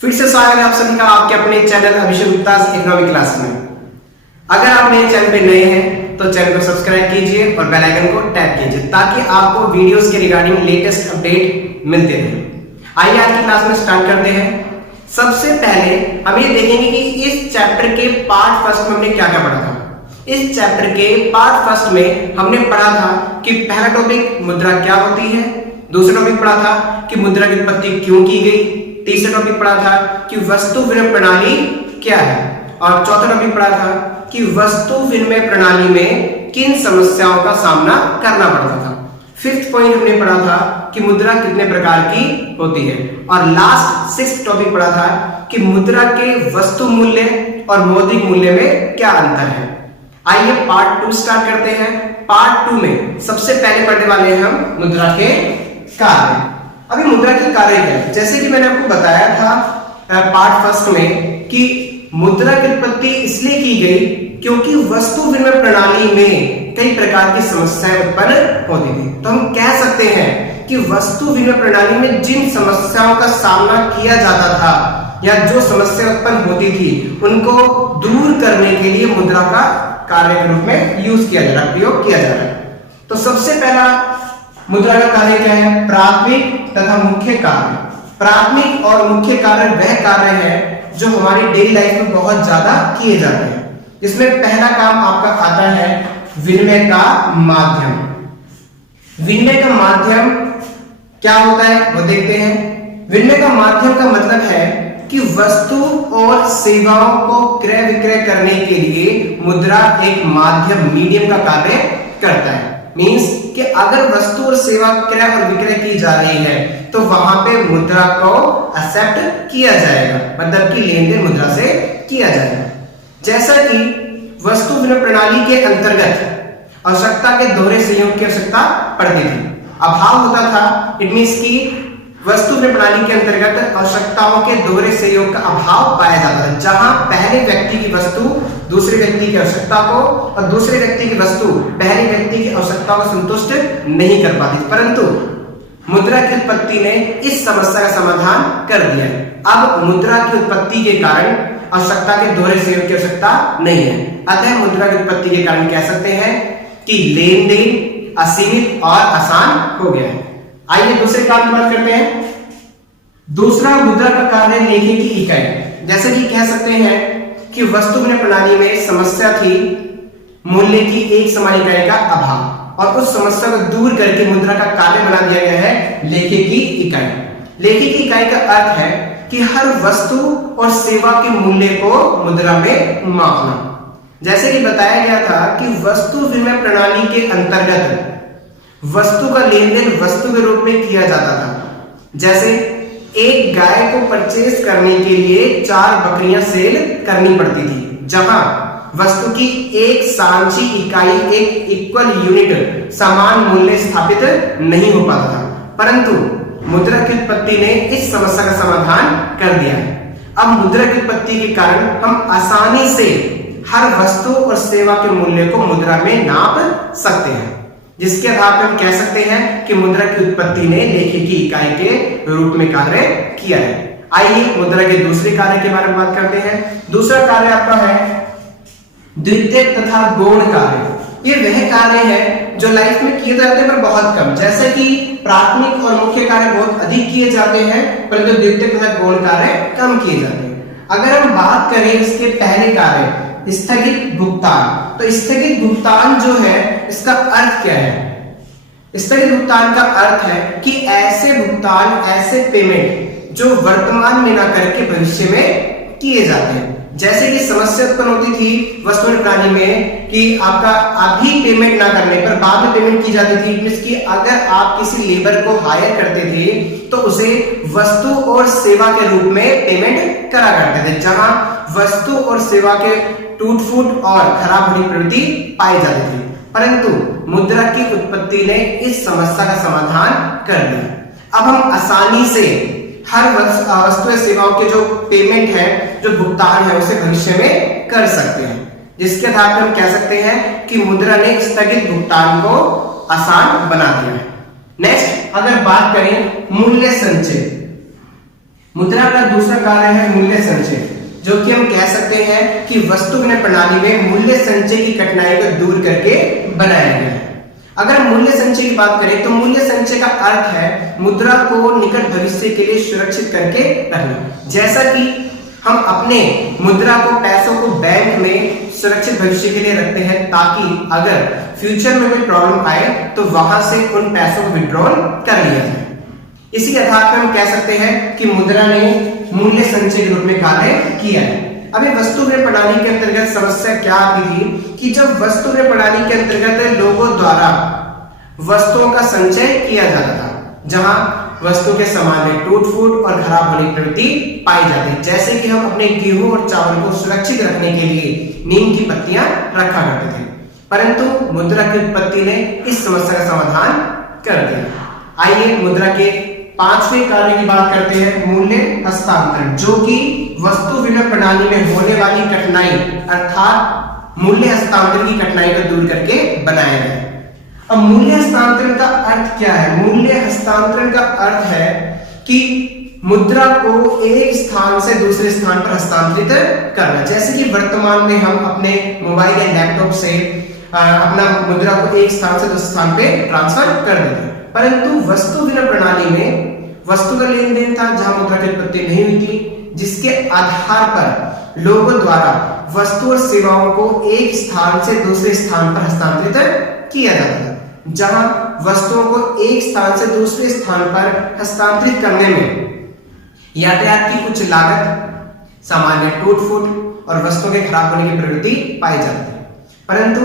फिर से स्वागत है आप सभी का आपके अपने channel Abhishek Gupta economic class में। अगर आप मेरे चैनल पे नए हैं तो चैनल को सब्सक्राइब कीजिए और बेल आइकन को टैप कीजिए ताकि आपको वीडियोस के रिगार्डिंग लेटेस्ट अपडेट मिलते रहे। आइए आज की क्लास में स्टार्ट करते हैं। सबसे पहले हम ये देखेंगे कि इस चैप्टर के पार्ट फर्स्ट में हमने क्या क्या पढ़ा था। इस चैप्टर के पार्ट फर्स्ट में हमने पढ़ा था कि पहला टॉपिक मुद्रा क्या होती है, दूसरा टॉपिक पढ़ा था कि मुद्रा की उत्पत्ति क्यों की गई, तीसरा टॉपिक पढ़ा था कि वस्तु विनिमय प्रणाली क्या है और चौथा टॉपिक पढ़ा था कि वस्तु विनिमय प्रणाली में किन समस्याओं का सामना करना पड़ता था। फिफ्थ पॉइंट हमने पढ़ा था कि मुद्रा कितने प्रकार की होती है और लास्ट सिक्स्थ टॉपिक पढ़ा था कि मुद्रा के वस्तु मूल्य और मौद्रिक मूल्य में क्या अंतर है। आइए पार्ट 2 स्टार्ट करते हैं। पार्ट 2 में सबसे पहले पढ़ने वाले हैं हम मुद्रा के कार्य। अभी मुद्रा के कार्य क्या है, जैसे कि मैंने आपको बताया था पार्ट फर्स्ट में कि मुद्रा की उत्पत्ति इसलिए की गई क्योंकि वस्तु विनिमय प्रणाली में कई प्रकार की समस्याएं उत्पन्न होती थी। तो हम कह सकते हैं कि वस्तु विनिमय प्रणाली में जिन समस्याओं का सामना किया जाता था या जो समस्या उत्पन्न होती थी उनको दूर करने के लिए मुद्रा का कार्य के रूप में यूज किया जा रहा है, प्रयोग किया जा रहा है। तो सबसे पहला मुद्रा का कार्य क्या है, प्राथमिक तथा मुख्य कार्य। प्राथमिक और मुख्य कार्य वह कार्य है जो हमारी डेली लाइफ में बहुत ज्यादा किए जाते हैं। इसमें पहला काम आपका आता है विनिमय का माध्यम। विनिमय का माध्यम क्या होता है वो देखते हैं। विनिमय का माध्यम का मतलब है कि वस्तु और सेवाओं को क्रय विक्रय करने के लिए मुद्रा एक माध्यम मीडियम का कार्य करता है। मींस कि अगर वस्तु और सेवा क्रय और विक्रय की जा रही है तो वहां पे मुद्रा को एक्सेप्ट किया जाएगा, मतलब कि लेन देन मुद्रा से किया जाएगा। जैसा कि वस्तु विनिमय प्रणाली के अंतर्गत आवश्यकता के दोहरे सहयोग की आवश्यकता पड़ती थी, अभाव होता था। इट मींस कि वस्तु विनिमय प्रणाली के अंतर्गत आवश्यकताओं के दोहरे सहयोग का अभाव पाया जाता है, जहां पहले व्यक्ति की वस्तु दूसरे व्यक्ति की आवश्यकता को और दूसरे व्यक्ति की वस्तु पहले व्यक्ति की आवश्यकता को संतुष्ट नहीं कर पाती। परंतु मुद्रा की उत्पत्ति ने इस समस्या का समाधान कर दिया। अब मुद्रा की उत्पत्ति के कारण आवश्यकता के दोहरे सहयोग की आवश्यकता नहीं है। अतः मुद्रा की उत्पत्ति के कारण कह सकते हैं कि लेन देन असीमित और आसान हो गया है। आइए दूसरे कार्य की बात करते हैं। दूसरा मुद्रा का कार्य लेखे की इकाई। जैसे कि कह सकते हैं कि वस्तु विनिमय प्रणाली में समस्या थी मूल्य की एक समान इकाई का अभाव और उस समस्या को दूर करके मुद्रा का कार्य बना दिया गया है लेखे की इकाई। लेखे की इकाई का अर्थ है कि हर वस्तु और सेवा के मूल्य को मुद्रा में मापना। जैसे कि बताया गया था कि वस्तु विनिमय प्रणाली के अंतर्गत वस्तु का लेन देन वस्तु के रूप में किया जाता था। जैसे एक गाय को परचेज करने के लिए 4 बकरियां सेल करनी पड़ती थी, जहां वस्तु की एक सांची इकाई एक इक्वल यूनिट समान मूल्य स्थापित नहीं हो पाता था। परंतु मुद्रा की उत्पत्ति ने इस समस्या का समाधान कर दिया है। अब मुद्रा की उत्पत्ति के कारण हम आसानी से हर वस्तु और सेवा के मूल्य को मुद्रा में नाप सकते हैं, जिसके आधार पर हम कह सकते हैं कि मुद्रा की उत्पत्ति ने लेखे की इकाई के रूप में कार्य किया है। आइए मुद्रा के दूसरे कार्य के बारे में बात करते हैं। दूसरा कार्य आपका है द्वितीयक तथा गौण कार्य। ये वह कार्य है जो लाइफ में किए जाते हैं पर बहुत कम। जैसे कि प्राथमिक और मुख्य कार्य बहुत अधिक किए जाते हैं परंतु द्वितीयक तथा गौण कार्य कम किए जाते हैं। अगर हम बात करें इसके पहले कार्य स्थगित भुगतान, तो स्थगित भुगतान जो है इसका अर्थ क्या है। स्थगित भुगतान का अर्थ है कि ऐसे भुगतान, ऐसे पेमेंट जो वर्तमान में ना करके भविष्य में किए जाते हैं। जैसे कि समस्या उत्पन्न होती थी वस्तु विनिमय प्रणाली में कि आपका अभी पेमेंट ना करने पर बाद में पेमेंट की जाती थी। इसकी अगर आप किसी लेबर को हायर करते थे तो उसे वस्तु और सेवा के रूप में पेमेंट करा करते थे, जहां वस्तु और सेवा के टूट फूट और खराब होने की प्रवृत्ति पाई जाती थी। परंतु मुद्रा की उत्पत्ति ने इस समस्या का समाधान कर दिया। अब हम आसानी से हर वस्तु सेवाओं के जो पेमेंट है, जो भुगतान है, उसे भविष्य में कर सकते हैं, जिसके आधार पर हम कह सकते हैं कि मुद्रा ने स्थगित भुगतान को आसान बना दिया है। नेक्स्ट अगर बात करें मूल्य संचय, मुद्रा का दूसरा कार्य है मूल्य संचय, जो कि हम कह सकते हैं कि वस्तु विनिमय प्रणाली में मूल्य संचय की कठिनाई को दूर करके बनाया गया है। अगर मूल्य संचय की बात करें तो मूल्य संचय का अर्थ है मुद्रा को निकट भविष्य के लिए सुरक्षित करके रखना। जैसा कि हम अपने मुद्रा को, पैसों को बैंक में सुरक्षित भविष्य के लिए रखते हैं ताकि अगर फ्यूचर में कोई प्रॉब्लम आए तो वहां से उन पैसों को विड्रॉल कर लिया जाए। इसी आधार पर हम कह सकते हैं कि मुद्रा ने मूल्य संचय के रूप में कार्य किया है। अभी वस्तु विनिमय प्रणाली के अंतर्गत समस्या क्या आती थी कि जब वस्तु विनिमय प्रणाली के अंतर्गत लोगों द्वारा वस्तुओं का संचय किया जाता था, जहां वस्तु के सामान में टूट फूट और खराब होने की प्रवृत्ति पाई जाती है। जैसे कि हम अपने गेहूं और चावल को सुरक्षित रखने के लिए नीम की पत्तियां रखा करते थे, परंतु मुद्रा की उत्पत्ति ने इस समस्या का समाधान कर दिया। आइए मुद्रा के पांचवें कार्य की बात करते हैं, मूल्य हस्तांतरण, जो कि वस्तु विनिमय प्रणाली में होने वाली कठिनाई अर्थात मूल्य हस्तांतरण की कठिनाई को दूर करके बनाया गया। अब मूल्य हस्तांतरण का अर्थ क्या है? मूल्य हस्तांतरण का अर्थ है कि मुद्रा को एक स्थान से दूसरे स्थान पर हस्तांतरित करना। जैसे कि वर्तमान में हम अपने मोबाइल या लैपटॉप से अपना मुद्रा को एक स्थान से दूसरे स्थान पे ट्रांसफर कर देते हैं, परंतु वस्तु विनिमय प्रणाली में वस्तु का लेन देन था जहां मुद्रा की उत्पत्ति नहीं हुई थी, जिसके आधार पर लोगों द्वारा वस्तु और सेवाओं को एक स्थान से दूसरे स्थान पर हस्तांतरित किया जाता था। जहां वस्तुओं को एक स्थान से दूसरे स्थान पर हस्तांतरित करने में यातायात की उच्च लागत, सामान्य टूट फूट और वस्तुओं के खराब होने की प्रवृत्ति पाई जाती है, परंतु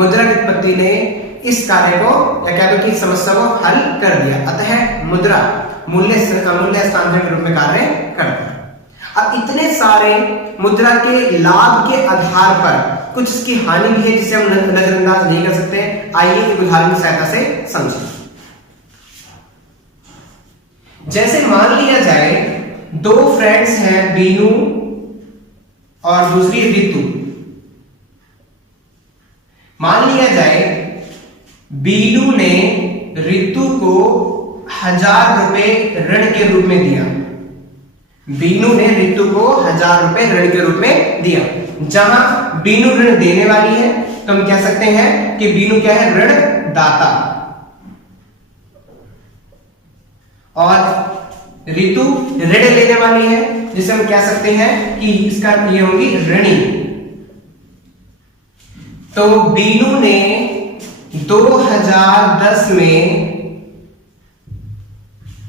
मुद्रा की उत्पत्ति ने इस कार्य को या कह दो कि समस्या को हल कर दिया। अतः मुद्रा मूल्य हस्तांतरण के रूप में कार्य करता है। अब इतने सारे मुद्रा के लाभ के आधार पर कुछ इसकी हानि भी है जिसे हम नजरअंदाज नहीं कर सकते। आइए एक उदाहरण की सहायता से समझें। जैसे मान लिया जाए दो फ्रेंड्स हैं, बीनू और दूसरी रितु। मान लिया जाए बीनू ने रितु को 1000 रुपए ऋण के रूप में दिया। बीनू ने रितु को 1000 रुपए ऋण के रूप में दिया। जहां बीनू ऋण देने वाली है तो हम कह सकते हैं कि बीनू क्या है? ऋण दाता। और रितु ऋण लेने वाली है, जिसे हम कह सकते हैं कि इसका ये होगी ऋणी। तो बीनू ने 2010 में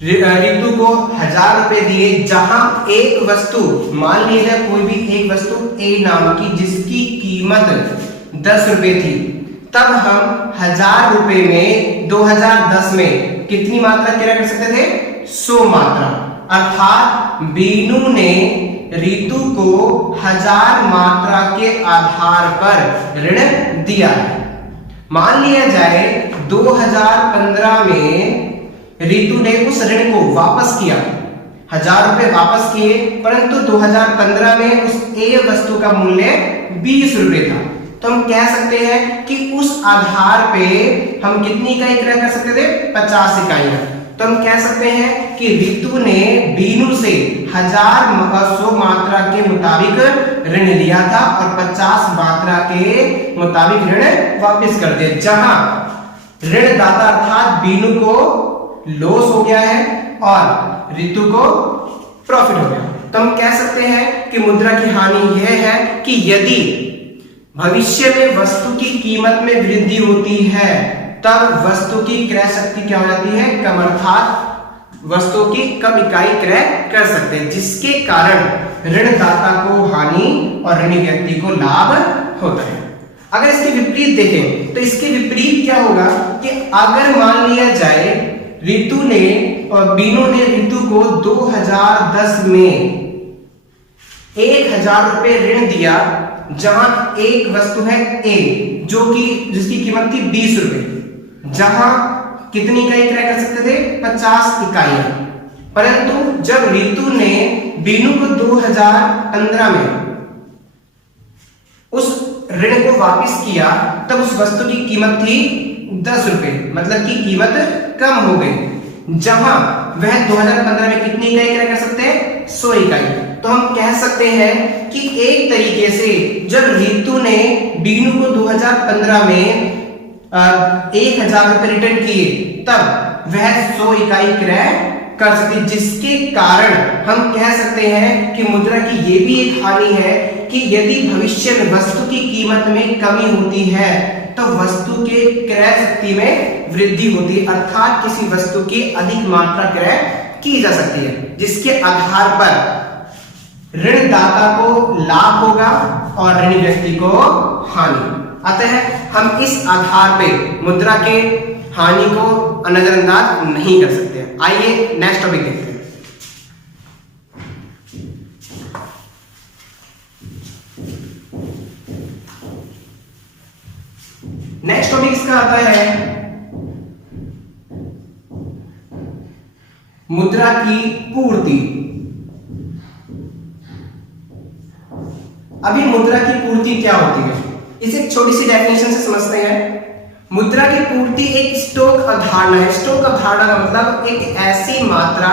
रितु को 1000 रुपए दिए, जहां एक वस्तु, मान लीजिए कोई भी एक वस्तु ए नाम की जिसकी कीमत 10 रुपए थी, तब हम 1000 रुपए में 2010 में कितनी मात्रा क्रय कर सकते थे? 100 मात्रा। अर्थात बीनू ने रितु को 1000 मात्रा के आधार पर ऋण दिया है। मान लिया जाए 2015 में रितु ने उस ऋण को वापस किया, 1000 रुपए वापस किए, परंतु 2015 में उस ए वस्तु का मूल्य 20 रुपए था। तो हम कह सकते हैं कि उस आधार पे हम कितनी इकाई क्रय कर सकते थे? 50 इकाइयां। तो हम कह सकते हैं कि रितु ने बीनू से 100 मात्रा के मुताबिक ऋण लिया था और 50 मात्रा के मुताबिक ऋण वापस कर दिया। जहां ऋणदाता अर्थात बीनू को लॉस हो गया है और रितु को प्रॉफिट हो गया। तो हम कह सकते हैं कि मुद्रा की हानि यह है कि यदि भविष्य में वस्तु की कीमत में वृद्धि होती है तब वस्तु की क्रय शक्ति क्या हो जाती है? कम। अर्थात वस्तु की कम इकाई क्रय कर सकते हैं, जिसके कारण ऋणदाता को हानि और ऋणी व्यक्ति को लाभ होता है। अगर इसके विपरीत देखें तो इसके विपरीत क्या होगा कि अगर मान लिया जाए रितु ने और बीनू ने रितु को 2010 में 1000 रुपए ऋण दिया, जहां एक वस्तु है ए जो कि जिसकी कीमत थी 20 रुपए, जहां कितनी इकाई क्रय कर सकते थे? 50 इकाइयां। परंतु जब रितु ने बीनू को 2015 में उस ऋण को वापस किया तब उस वस्तु की कीमत थी 10 रुपए, मतलब कि कीमत कम हो गई। जहां वह 2015 में कितनी इकाई क्रय कर सकते हैं? 100 इकाई। तो हम कह सकते हैं कि एक तरीके से जब रितु ने बीनू को 2015 में 1000 रुपए रिटर्न किए, तब वह 100 इकाई क्रय कर सकती, जिसके कारण हम कह सकते हैं कि मुद्रा की यह भी एक हानि है कि यदि भविष्य में वस्तु की कीमत में कमी होती है तो वस्तु के क्रय शक्ति में वृद्धि होती है, अर्थात किसी वस्तु की अधिक मात्रा क्रय की जा सकती है, जिसके आधार पर ऋणदाता को लाभ होगा और ऋणी व्यक्ति को हानि। अतः हम इस आधार पे मुद्रा के हानि को नजरअंदाज नहीं कर सकते। आइए नेक्स्ट टॉपिक देखते हैं। नेक्स्ट टॉपिक इसका आता है मुद्रा की पूर्ति। अभी मुद्रा की पूर्ति क्या होती है, इसे एक छोटी सी डेफिनेशन से समझते हैं। मुद्रा की पूर्ति एक स्टॉक अवधारणा है। स्टॉक अवधारणा का मतलब एक ऐसी मात्रा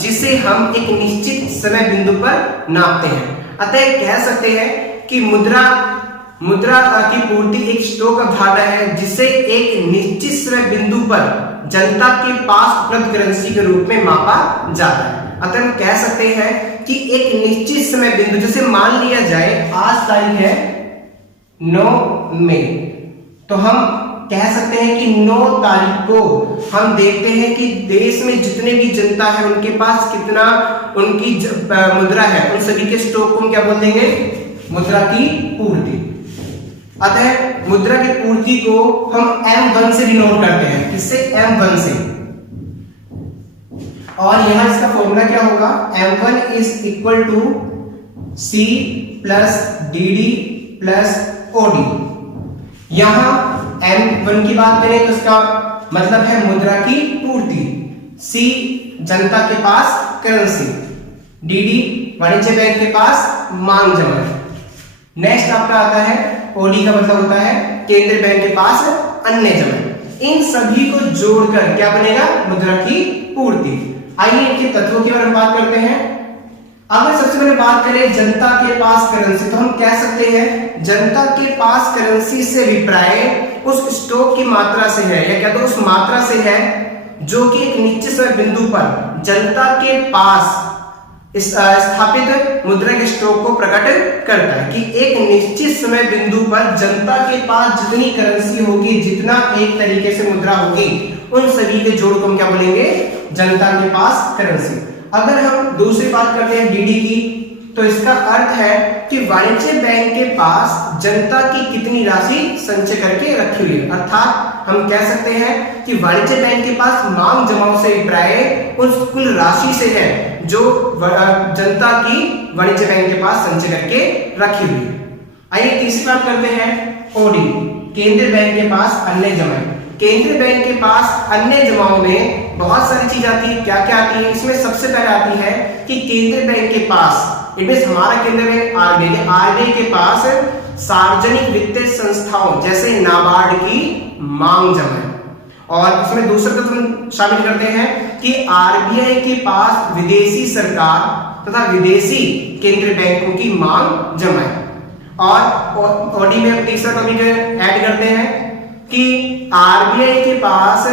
जिसे हम एक निश्चित समय बिंदु पर नापते हैं। अतः कह सकते हैं कि मुद्रा की पूर्ति एक स्टॉक अवधारणा है जिसे एक निश्चित समय बिंदु पर जनता के पास उपलब्ध करेंसी के रूप में मापा जाता है। अतः हम कह सकते हैं कि एक निश्चित समय बिंदु, जैसे मान लिया जाए आज तारीख है 9 मई, तो हम कह सकते हैं कि 9 तारीख को हम देखते हैं कि देश में जितने भी जनता है उनके पास कितना उनकी मुद्रा है, उन सभी के स्टॉक को हम क्या बोल देंगे? मुद्रा की पूर्ति। अतः मुद्रा की पूर्ति को हम M1 से डिनोट करते हैं। किससे? M1 से। और यहां इसका फॉर्मूला क्या होगा? M1 is equal to C plus DD plus OD। यहां M1 की बात करें तो इसका मतलब है मुद्रा की पूर्ति, C जनता के पास करेंसी, DD वाणिज्य बैंक के पास मांग जमा। नेक्स्ट आपका आता है OD का मतलब होता है केंद्रीय बैंक के पास अन्य जमा। इन सभी को जोड़कर क्या बनेगा? मुद्रा की पूर्ति। आइए इनके तत्वों की बारे में बात करते हैं। अगर सबसे पहले बात करें जनता के पास करेंसी, तो हम कह सकते हैं जनता के पास करेंसी से विपर्य उस स्टॉक की मात्रा से है, या क्या तो उस मात्रा से है जो कि एक निश्चित समय बिंदु पर जनता के पास स्थापित मुद्रा के स्टॉक को प्रकट करता है कि एक निश्चित समय बिंदु पर जनता के पास जितनी करेंसी होगी, जितना एक तरीके से मुद्रा होगी, उन सभी के जोड़ को हम क्या बोलेंगे? जनता के पास करेंसी। अगर हम दूसरी बात करते हैं DD की, तो इसका अर्थ है कि वाणिज्य बैंक के पास जनता की कितनी राशि संचय करके रखी हुई है, अर्थात हम कह सकते हैं कि वाणिज्य बैंक के पास मांग जमाओं से विपर्य उस कुल राशि से है जो जनता की वाणिज्य बैंक के पास संचय करके रखी हुई है। आइए तीसरी बात करते हैं OD, केंद्रीय बैंक के पास अन्य जमा। केंद्रीय बैंक के पास अन्य जमाओं में बहुत सारी चीज आती है। क्या क्या आती है? इसमें सबसे पहले आती है कि केंद्रीय बैंक के पास, इट मींस हमारा केंद्रीय बैंक RBI के पास सार्वजनिक वित्तीय संस्थाओं जैसे नाबार्ड की मांग जमा है। और इसमें दूसरा तत्व शामिल करते हैं कि RBI के पास विदेशी सरकार तथा विदेशी केंद्रीय बैंकों की मांग जमा है। और OD में हम तीसरा टॉपिक ऐड करते हैं कि RBI के पास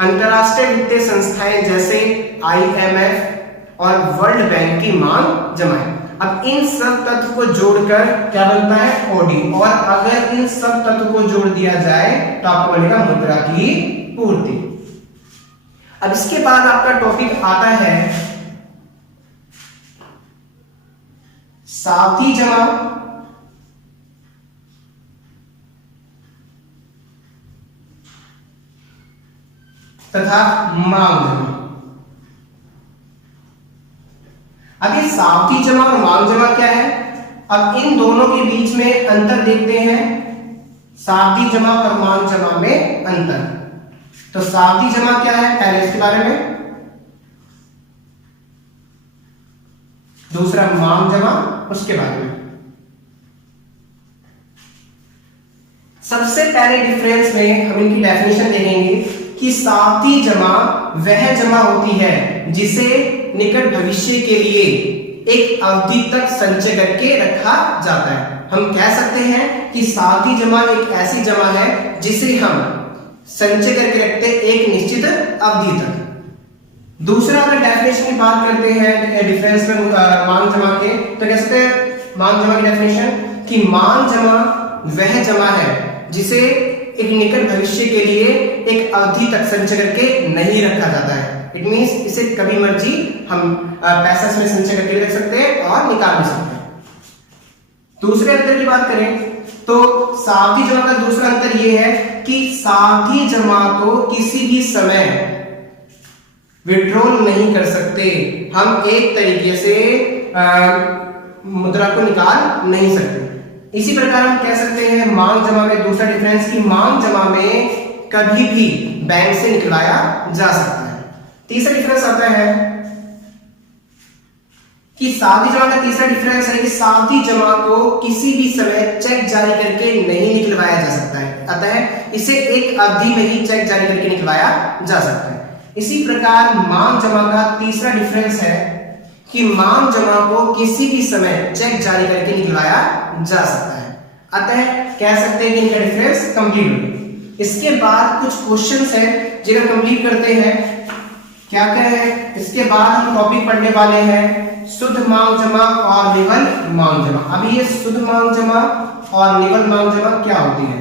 अंतरराष्ट्रीय वित्तीय संस्थाएं जैसे IMF और वर्ल्ड बैंक की मांग जमा है। अब इन सब तत्व को जोड़कर क्या बनता है? OD। और अगर इन सब तत्व को जोड़ दिया जाए तो आपको बनेगा मुद्रा की पूर्ति। अब इसके बाद आपका टॉपिक आता है सावधि जमा तथा मांग जमा। अब ये सावधि जमा और मांग जमा क्या है? अब इन दोनों के बीच में अंतर देखते हैं। सावधि जमा और मांग जमा में अंतर। तो सावधि जमा क्या है पहले इसके बारे में, दूसरा मांग जमा उसके बारे में। सबसे पहले डिफरेंस में हम इनकी डेफिनेशन देखेंगे कि सावधि जमा वह जमा होती है जिसे निकट भविष्य के लिए एक अवधि तक संचय करके रखा जाता है। हम कह सकते हैं कि सावधि जमा एक ऐसी जमा है जिसे हम संचय करके रखते हैं एक निश्चित अवधि तक। दूसरा अगर डेफिनेशन की बात करते हैं डिफरेंस में मांग जमा के, तो कह सकते हैं मांग जमा की डेफिनेशन कि मांग जमा वह जमा है जिसे एक निकट भविष्य के लिए एक अवधि तक संचय करके नहीं रखा जाता है। इट मींस इसे कभी मर्जी हम पैसा इसमें संचय करके भी रख सकते हैं और निकाल भी सकते हैं। दूसरे अंतर की बात करें तो सावधि जमा का दूसरा अंतर यह है कि सावधि जमा को किसी भी समय विड्रॉल नहीं कर सकते। हम एक तरीके से मुद्रा को निकाल नहीं सकते। इसी प्रकार हम कह सकते हैं मांग जमा में दूसरा डिफरेंस कि मांग जमा में कभी भी बैंक से निकलवाया जा सकता है। तीसरा डिफरेंस आता है कि सावधि जमा का तीसरा डिफरेंस है कि सावधि जमा को किसी भी समय चेक जारी करके नहीं निकलवाया जा सकता है, अतः इसे एक अवधि में ही चेक जारी करके निकलवाया जा सकता है। इसी प्रकार मांग जमा का तीसरा डिफरेंस है कि मांग जमा को किसी भी समय चेक जारी करके निकलवाया जा सकता है, अतः कह सकते हैं कि इनका डिफरेंस कंप्लीट हो गया। इसके बाद कुछ क्वेश्चंस हैं जिन्हें कंप्लीट करते हैं। क्या क्या है इसके बाद हम टॉपिक पढ़ने वाले हैं शुद्ध मांग जमा और निवल मांग जमा। अभी ये शुद्ध मांग जमा और निवल मांग जमा क्या होती है?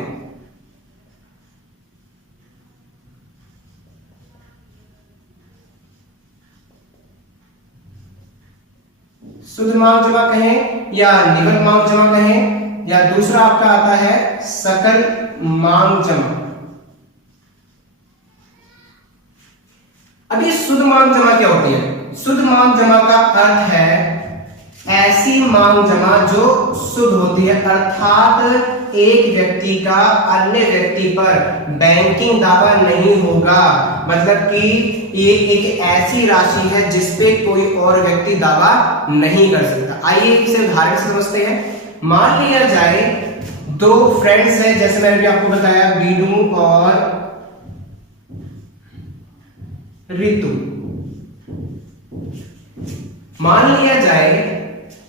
शुद्ध मांग जमा कहें या निवल मांग जमा कहें, या दूसरा आपका आता है सकल मांग जमा। अब ये शुद्ध मांग जमा क्या होती है? शुद्ध मांग जमा का अर्थ है ऐसी मांग जमा जो शुद्ध होती है, अर्थात एक व्यक्ति का अन्य व्यक्ति पर बैंकिंग दावा नहीं होगा। मतलब कि ये एक ऐसी राशि है जिसपे कोई और व्यक्ति दावा नहीं कर सकता। आइए इसे उदाहरण से समझते हैं। मान लिया जाए दो फ्रेंड्स हैं, जैसे मैंने भी आपको बताया बीनू और रितु। मान लिया जाए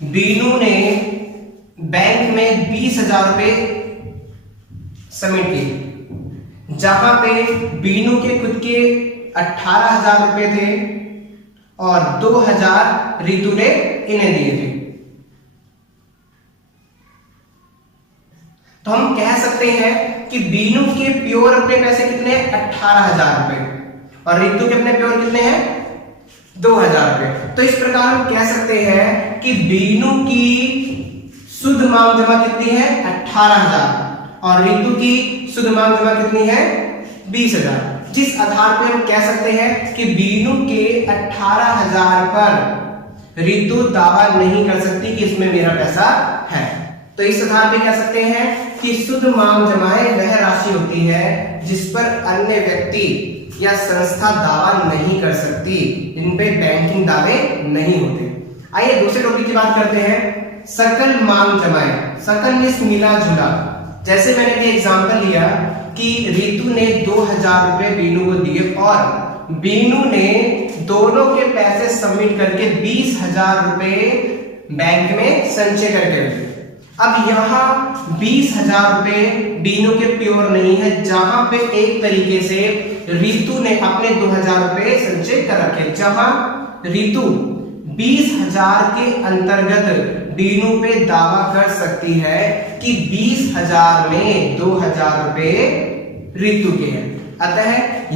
बीनू ने बैंक में 20,000 रुपए सबमिट किए, जहां पे बीनू के खुद के 18,000 रुपए थे और 2,000 रितु ने इन्हें दिए थे। तो हम कह सकते हैं कि बीनू के प्योर अपने पैसे कितने? 18,000 रुपए, और रितु के अपने प्योर कितने हैं? 2,000 रुपए। तो इस प्रकार हम कह सकते हैं कि बीनू की शुद्ध मांग जमा कितनी है? 18,000, और रितु की शुद्ध मांग जमा कितनी है? 20,000। जिस आधार पर हम कह सकते हैं कि बीनू के 18,000 पर रितु दावा नहीं कर सकती कि इसमें मेरा पैसा है। तो इस आधार पे कह सकते हैं कि शुद्ध मांग जमाएं वह राशि होती है जिस पर अन्य व्यक्ति या संस्था दावा नहीं कर सकती, इन पे बैंकिंग दावे नहीं होते। आइए दूसरे टॉपिक की बात करते हैं सकल मांग जमाएं। सकल मींस मिला जुला। जैसे मैंने भी एग्जांपल लिया कि रितु ने 2,000 रुपए बीनू को दिए और बीनू ने दोनों के पैसे सबमिट करके 20,000 रुपए बैंक में संचय करके रखे। अब यहाँ 20,000 रुपए बीनू के प्योर नहीं है, जहां पे एक तरीके से रितु ने अपने 2,000 रुपए संचय कर रखे, जहां रितु 20,000 के अंतर्गत बीनू पे दावा कर सकती है कि 20,000 में 2,000 रुपए रितु के हैं। अतः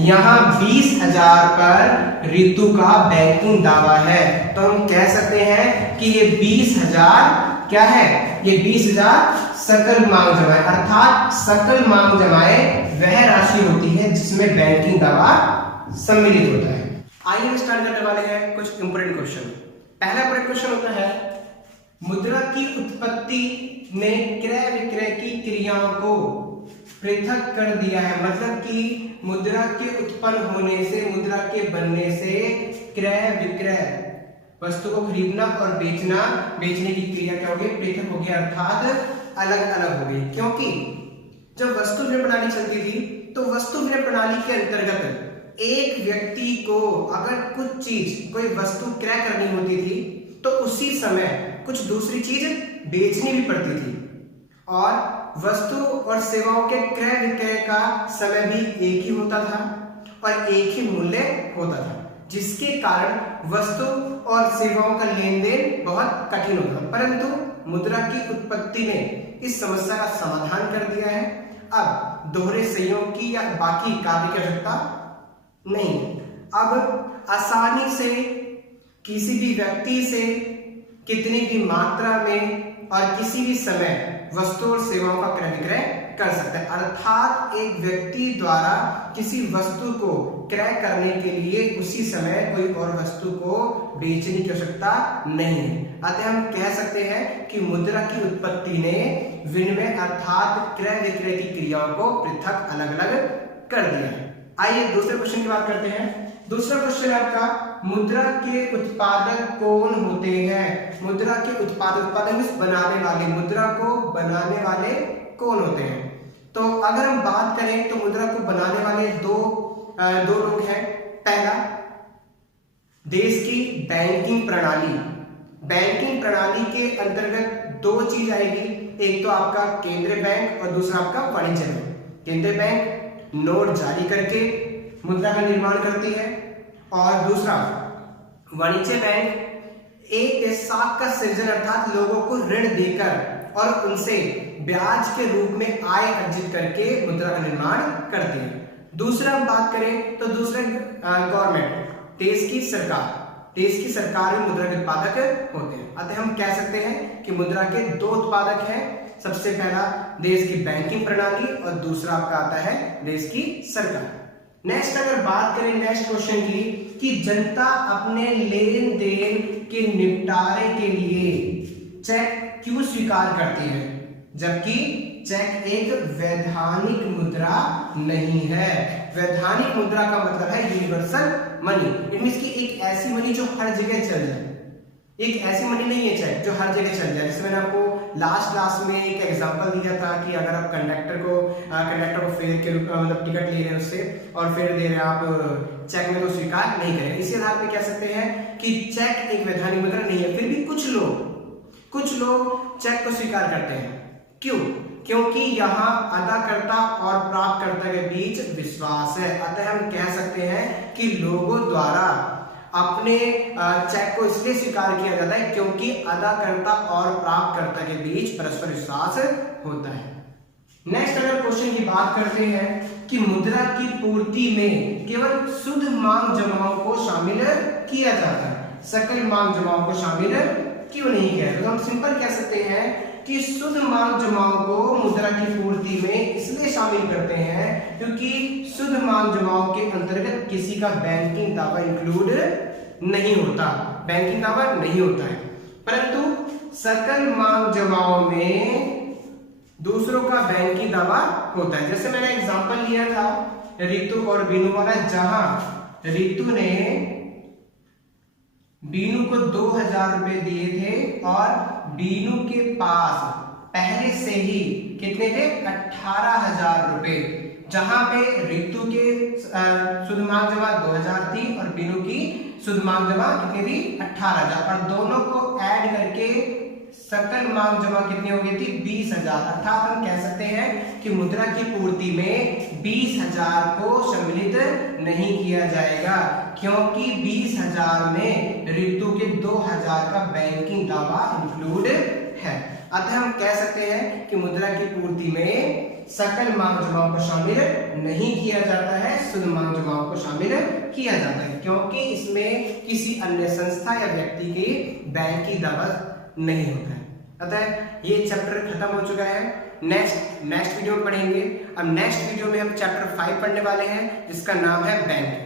यहाँ 20,000 पर रितु का बैंकिंग दावा है। तो हम कह सकते हैं कि ये 20,000 क्या है? ये 20,000 सकल मांग जमाएं, अर्थात सकल मांग जमाएं वह राशि होती है जिसमें बैंकिंग दावा सम्मिलित होता है। आइए हम स्टार्ट करने वाले हैं कुछ इंपोर्टेंट क्वेश्चन। पहला इंपोर्टेंट क्वेश्चन होता है मुद्रा की उत्पत्ति ने क्रय विक्रय की क्रियाओं को पृथक कर दिया है। मतलब कि मुद्रा के उत्पन्न होने से, मुद्रा के बनने से क्रय विक्रय, वस्तु को खरीदना और बेचना, बेचने की क्रिया क्या हो गई? पृथक हो गई, अर्थात अलग अलग हो गई। क्योंकि जब वस्तु विनिमय प्रणाली चलती थी तो वस्तु विनिमय प्रणाली के अंतर्गत एक व्यक्ति को अगर कुछ चीज, कोई वस्तु क्रय करनी होती थी तो उसी समय कुछ दूसरी चीज बेचनी भी पड़ती थी, और वस्तु और सेवाओं के क्रय विक्रय का समय भी एक ही होता था और एक ही मूल्य होता था, जिसके कारण वस्तु और सेवाओं का लेन देन बहुत कठिन होता। परंतु मुद्रा की उत्पत्ति ने इस समस्या का समाधान कर दिया है। अब दोहरे संयोग की या बाकी कार्य की आवश्यकता नहीं। अब आसानी से किसी भी व्यक्ति से कितनी भी मात्रा में और किसी भी समय वस्तु और सेवाओं का क्रय विक्रय कर सकता है। अर्थात एक व्यक्ति द्वारा किसी वस्तु को क्रय करने के लिए उसी समय कोई और वस्तु को बेचने की आवश्यकता नहीं है। अतः हम कह सकते हैं कि मुद्रा की उत्पत्ति ने विनिमय अर्थात क्रय विक्रय की क्रियाओं को पृथक अलग अलग कर दिया है। आइए दूसरे क्वेश्चन की बात करते हैं। दूसरा क्वेश्चन है आपका, मुद्रा के उत्पादक कौन होते हैं? मुद्रा के उत्पादक बनाने वाले, मुद्रा को बनाने वाले कौन होते हैं? तो अगर हम बात करें तो मुद्रा को बनाने वाले दो लोग हैं। पहला, देश की बैंकिंग प्रणाली। बैंकिंग प्रणाली के अंतर्गत दो चीज आएगी, एक तो आपका केंद्रीय बैंक और दूसरा आपका वाणिज्य बैंक। केंद्रीय बैंक नोट जारी करके मुद्रा का निर्माण करती है और दूसरा वाणिज्य बैंक एक साख का सृजन अर्थात लोगों को ऋण देकर और उनसे ब्याज के रूप में आय अर्जित करके मुद्रा का निर्माण करते हैं। दूसरा हम बात करें तो दूसरा गवर्नमेंट, देश की सरकार भी मुद्रा के उत्पादक होते हैं। अतः हम कह सकते हैं कि मुद्रा के दो उत्पादक हैं। सबसे पहला देश की बैंकिंग प्रणाली और दूसरा आपका आता है देश की सरकार। नेक्स्ट अगर बात करें नेक्स्ट क्वेश्चन की कि जनता अपने लेन देन के निपटारे के लिए चेक क्यों स्वीकार करती है, जबकि चेक एक वैधानिक मुद्रा नहीं है। वैधानिक मुद्रा का मतलब है यूनिवर्सल मनी। इट मींस कि एक ऐसी मनी जो हर जगह चल जाए, एक ऐसी मनी नहीं है चेक जो हर जगह चल जाए। जैसे मैंने आपको लास्ट क्लास में एक एग्जांपल दिया था कि अगर आप कंडक्टर को फेयर के रूप में मतलब टिकट ले रहे हैं उससे और फेयर दे रहे हैं, आप चेक में तो स्वीकार नहीं करें। इसी आधार पे कह सकते हैं कि चेक एक वैधानिक मुद्रा नहीं है। फिर भी कुछ लोग चेक को स्वीकार करते हैं। क्यों? क्योंकि यहाँ अदाकर्ता और प्राप्तकर्ता के बीच विश्वास है। अतः हम कह सकते हैं कि लोगों द्वारा अपने चेक को इसलिए स्वीकार किया जाता है क्योंकि अदाकर्ता और प्राप्तकर्ता के बीच परस्पर विश्वास होता है। नेक्स्ट अगर क्वेश्चन की बात करते हैं कि मुद्रा की पूर्ति में केवल शुद्ध मांग जमाओं को शामिल किया जाता है, सकल मांग जमाओं को शामिल क्यों नहीं किया? तो हम सिंपल कह सकते हैं कि शुद्ध मांग जमाओं को मुद्रा की पूर्ति में इसलिए शामिल करते हैं क्योंकि शुद्ध मांग जमाओं के अंतर्गत किसी का बैंकिंग दावा इंक्लूड नहीं होता, बैंकिंग दावा नहीं होता है। परंतु सकल मांग जमाओं में दूसरों का बैंकिंग दावा होता है। जैसे मैंने एग्जांपल लिया था रितु और बीनू वाला, जहां रितु ने बीनू को 2000 रुपए दिए थे और बीनू के पास पहले से ही कितने थे? 18,000 रुपए। जहां पे रितु के शुद्ध मांग जमा 2000 थी और बीनू की शुद्ध मांग जमा कितनी थी? 18,000, और दोनों को ऐड करके सकल मांग जमा कितनी हो गई थी? 20,000। अर्थात हम कह सकते हैं कि मुद्रा की पूर्ति में 20,000 को सम्मिलित नहीं किया जाएगा क्योंकि 20,000 में रितु के 2,000 का बैंकिंग दावा इंक्लूड है। अतः हम कह सकते हैं कि मुद्रा की पूर्ति में सकल मांग जमाओं को शामिल नहीं किया जाता है, शुद्ध मांग जमाओं को शामिल किया जाता है क्योंकि इसमें किसी अन्य संस्था या व्यक्ति के बैंकिंग दावा नहीं होता है। अतः ये चैप्टर खत्म हो चुका है। नेक्स्ट वीडियो में पढ़ेंगे। अब नेक्स्ट वीडियो में हम चैप्टर 5 पढ़ने वाले हैं जिसका नाम है बैंक।